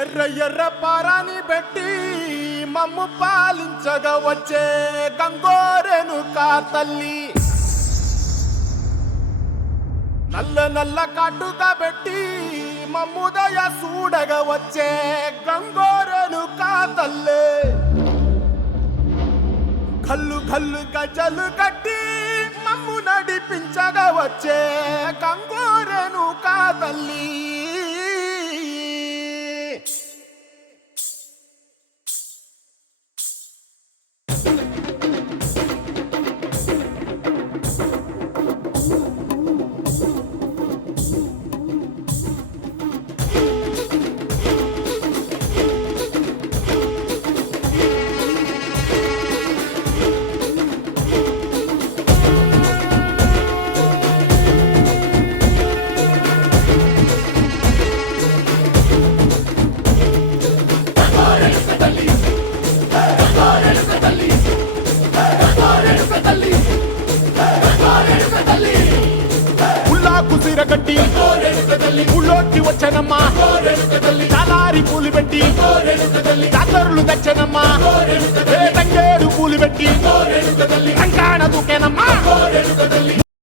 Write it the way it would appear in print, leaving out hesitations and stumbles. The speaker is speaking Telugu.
ఎర్ర ఎర్ర పారాని పెట్టి మమ్ము పాలించగా వచ్చే గంగోరేణుకా తల్లి, నల్ల నల్ల కాటుగా పెట్టి మమ్ముదయ చూడగా వచ్చే గంగోరేణుకా తల్లి, కల్లు కల్లు గజలు కట్టి మమ్ము నడిపించగా వచ్చే గంగోరేణుకా తల్లి. కుసిరగట్టి ఊళ్ళోకి వచ్చనమ్మా, చాలారి పూలు పెట్టి జాతరులు తెచ్చనమ్మా, తంగేడు పూలు పెట్టి కంకాణ దూకేనమ్మా.